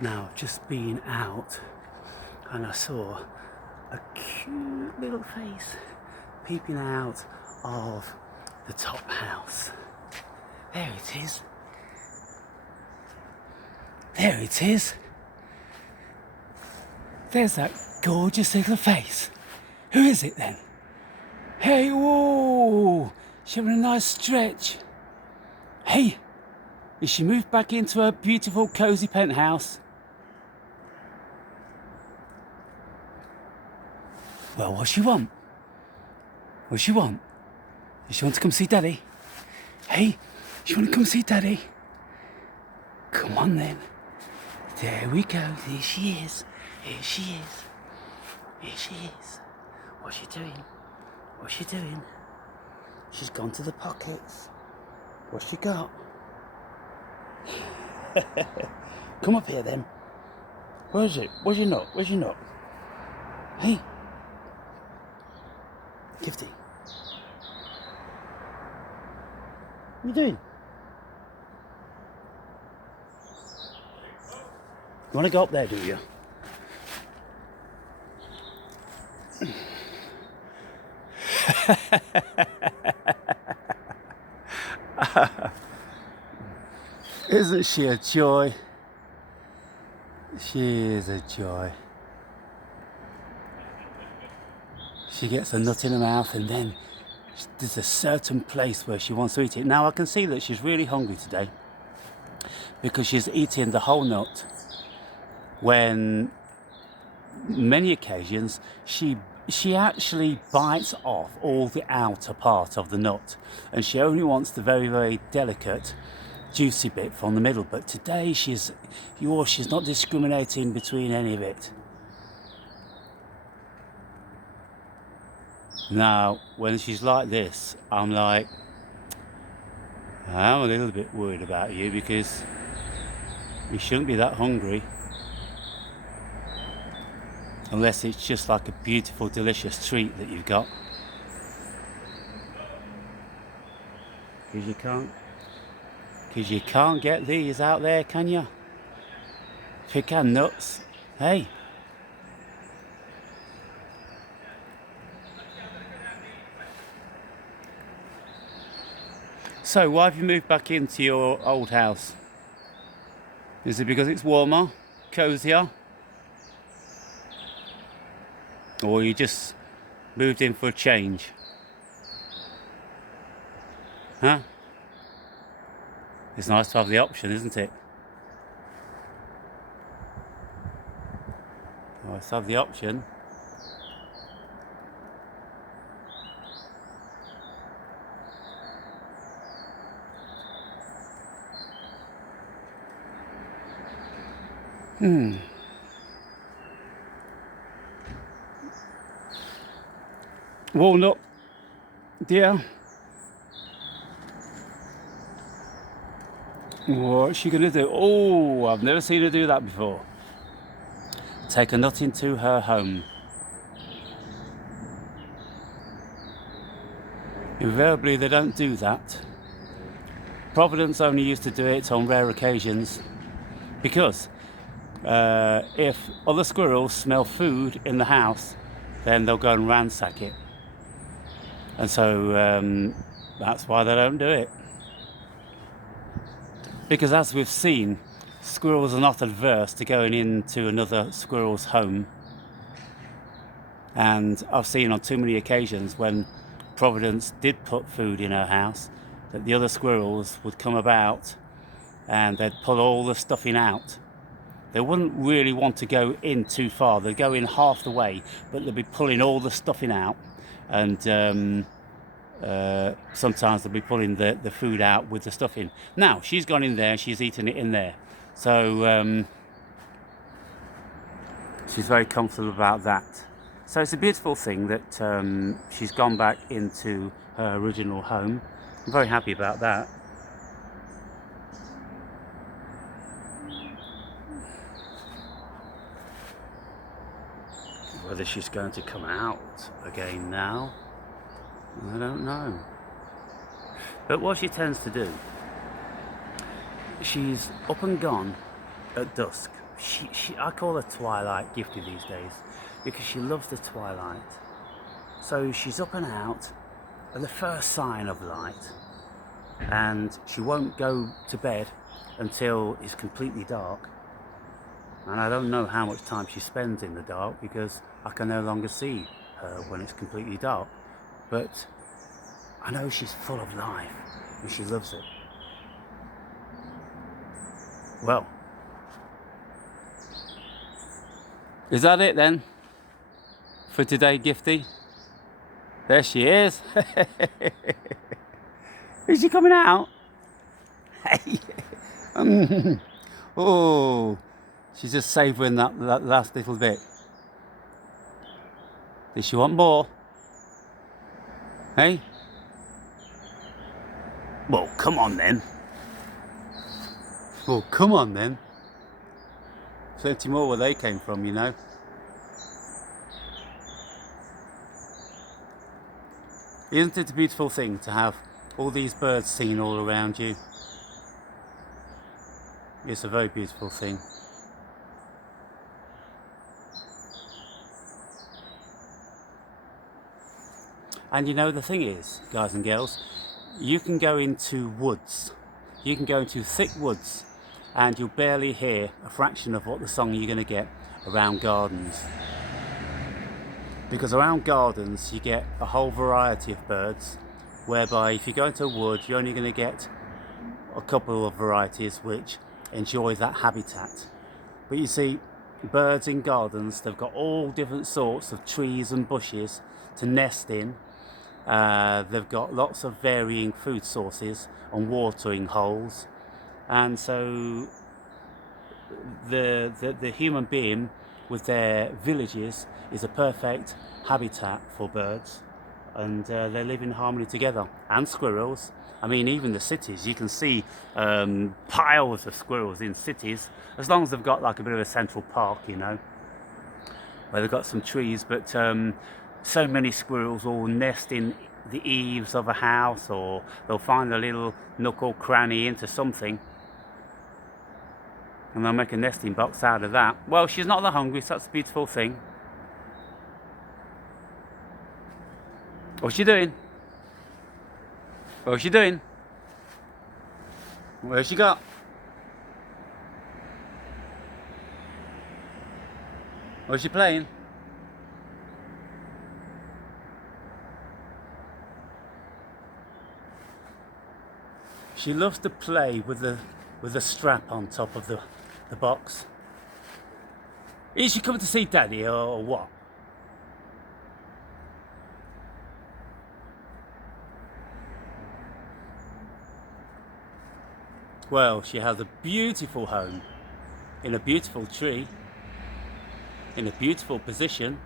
Now, I've just been out and I saw a cute little face peeping out of the top house. There it is. There it is. There's that gorgeous little face. Who is it then? Hey, whoa! She's having a nice stretch. Hey, has she moved back into her beautiful cosy penthouse? Well, what she want? What she want? Does she want to come see Daddy? Hey, she want to come see Daddy? Come on then. There we go. Here she is. Here she is. Here she is. What's she doing? What's she doing? She's gone to the pockets. What's she got? Come up here then. Where is it? Where's your nut? Where's your nut? Hey. Giftie. What are you doing? You want to go up there, do you? Isn't she a joy? She is a joy. She gets a nut in her mouth and then there's a certain place where she wants to eat it. Now I can see that she's really hungry today because she's eating the whole nut, when many occasions she actually bites off all the outer part of the nut and she only wants the very, very delicate juicy bit from the middle. But today she's not discriminating between any of it. Now when she's like this, I'm a little bit worried about you, because you shouldn't be that hungry unless it's just like a beautiful, delicious treat that you've got. Because you can't get these out there, can you? Pecan nuts. Hey. So why have you moved back into your old house? Is it because it's warmer, cozier? Or you just moved in for a change? Huh? It's nice to have the option, isn't it? Nice to have the option. Walnut, dear. What's she gonna do? Oh, I've never seen her do that before. Take a nut into her home. Invariably, they don't do that. Providence only used to do it on rare occasions, because if other squirrels smell food in the house, then they'll go and ransack it. And so that's why they don't do it. Because as we've seen, squirrels are not adverse to going into another squirrel's home. And I've seen on too many occasions when Providence did put food in her house, that the other squirrels would come about and they'd pull all the stuffing out. They wouldn't really want to go in too far. They'd go in half the way, but they'd be pulling all the stuffing out. And sometimes they'll be pulling the food out with the stuffing. Now, she's gone in there, she's eaten it in there. So she's very comfortable about that. So it's a beautiful thing that she's gone back into her original home. I'm very happy about that. Whether she's going to come out again now, I don't know. But what she tends to do, she's up and gone at dusk. I call her Twilight Giftie these days because she loves the twilight. So she's up and out at the first sign of light, and she won't go to bed until it's completely dark. And I don't know how much time she spends in the dark because I can no longer see her when it's completely dark. But I know she's full of life and she loves it. Well, is that it then for today, Giftie? There she is. Is she coming out? Hey. Oh, she's just savouring that last little bit. Does she want more? Hey? Well, come on then. Well, come on then. Plenty more where they came from, you know. Isn't it a beautiful thing to have all these birds singing all around you? It's a very beautiful thing. And you know, the thing is, guys and girls, you can go into woods, you can go into thick woods, and you'll barely hear a fraction of what the song you're going to get around gardens. Because around gardens you get a whole variety of birds, whereby if you go into a wood you're only going to get a couple of varieties which enjoy that habitat. But you see, birds in gardens, they've got all different sorts of trees and bushes to nest in. They've got lots of varying food sources and watering holes, and so the human being with their villages is a perfect habitat for birds, and they live in harmony together. And squirrels. I mean, even the cities, you can see piles of squirrels in cities, as long as they've got like a bit of a central park, you know, where they've got some trees. But so many squirrels all nest in the eaves of a house, or they'll find a little nook or cranny into something, and they'll make a nesting box out of that. Well, she's not that hungry, so that's a beautiful thing. What's she doing? What's she doing? Where's she got? What's she playing? She loves to play with the strap on top of the box. Is she coming to see Daddy or what? Well, she has a beautiful home in a beautiful tree, in a beautiful position.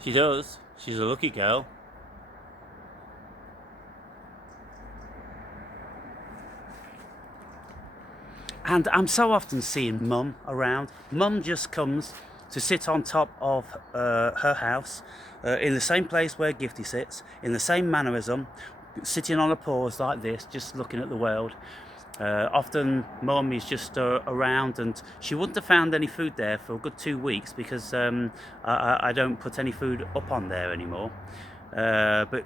She does. She's a lucky girl. And I'm so often seeing Mum around. Mum just comes to sit on top of her house, in the same place where Giftie sits, in the same mannerism, sitting on her paws like this, just looking at the world. Often Mum is just around, and she wouldn't have found any food there for a good 2 weeks because I don't put any food up on there anymore. But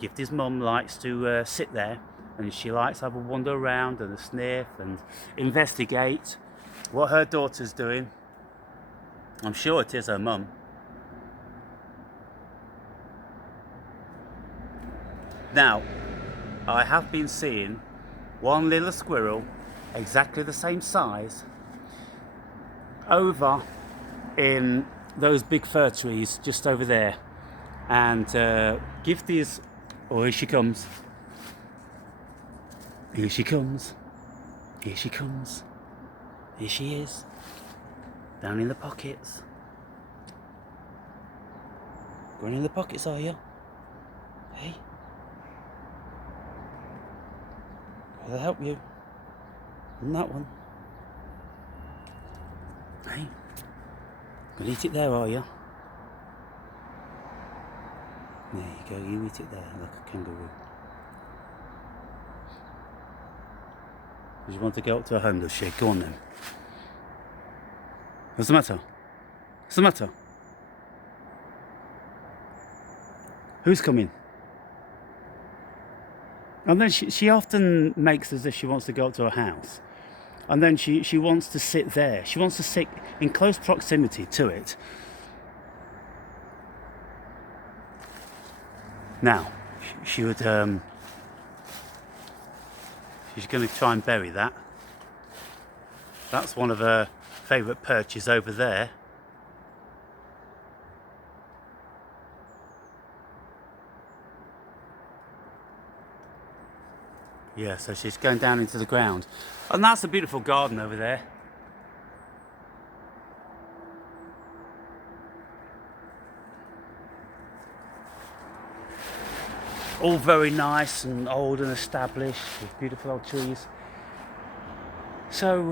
Giftie's mum likes to sit there, and she likes to have a wander around and a sniff and investigate what her daughter's doing. I'm sure it is her mum. Now, I have been seeing one little squirrel exactly the same size over in those big fir trees just over there, and Giftie is, oh, here she comes, here she comes, here she comes, here she is, down in the pockets. Going in the pockets, are you? Hey, will I help you? And that one. Hey, gonna eat it there, are you? There you go, you eat it there like a kangaroo. Does she want to go up to her home, does she? Go on then. What's the matter? What's the matter? Who's coming? And then she often makes as if she wants to go up to her house. And then she wants to sit there. She wants to sit in close proximity to it. Now, she would, she's going to try and bury that. That's one of her favourite perches over there. Yeah, so she's going down into the ground. And that's a beautiful garden over there. All very nice and old and established with beautiful old trees. So,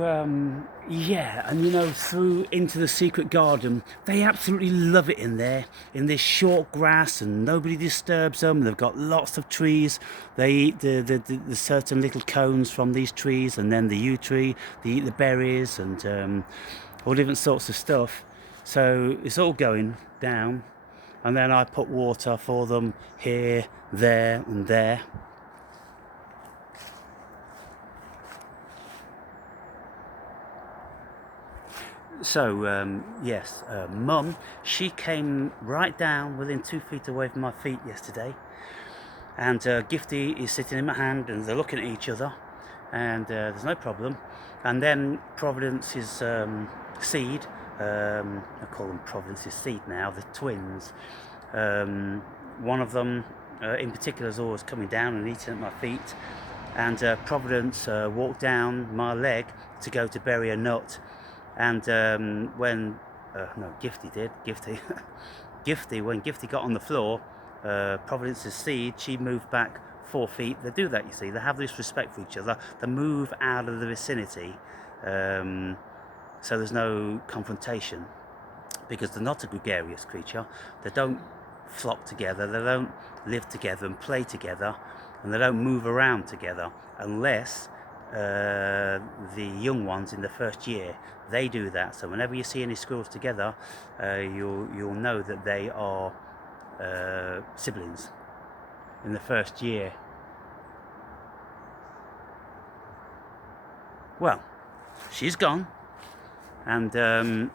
yeah, and you know, through into the secret garden, they absolutely love it in there, in this short grass, and nobody disturbs them. They've got lots of trees. They eat the certain little cones from these trees, and then the yew tree, they eat the berries, and all different sorts of stuff. So it's all going down, and then I put water for them here, there, and there. So, yes, Mum, she came right down within 2 feet away from my feet yesterday, and Giftie is sitting in my hand, and they're looking at each other, and there's no problem. And then Providence's seed, I call them Providence's seed now, the twins, one of them in particular is always coming down and eating at my feet, and Providence walked down my leg to go to bury a nut. And when Giftie did, Giftie, when Giftie got on the floor, Providence's seed, she moved back 4 feet. They do that, you see. They have this respect for each other. They move out of the vicinity, so there's no confrontation, because they're not a gregarious creature. They don't flock together. They don't live together and play together, and they don't move around together unless the young ones in the first year, they do that. So whenever you see any squirrels together, you'll know that they are siblings in the first year. Well, she's gone, and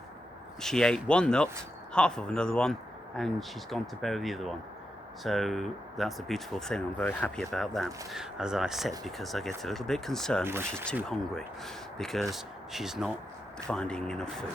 she ate one nut, half of another one, and she's gone to bury the other one. So that's a beautiful thing. I'm very happy about that, as I said, because I get a little bit concerned when she's too hungry, because she's not finding enough food.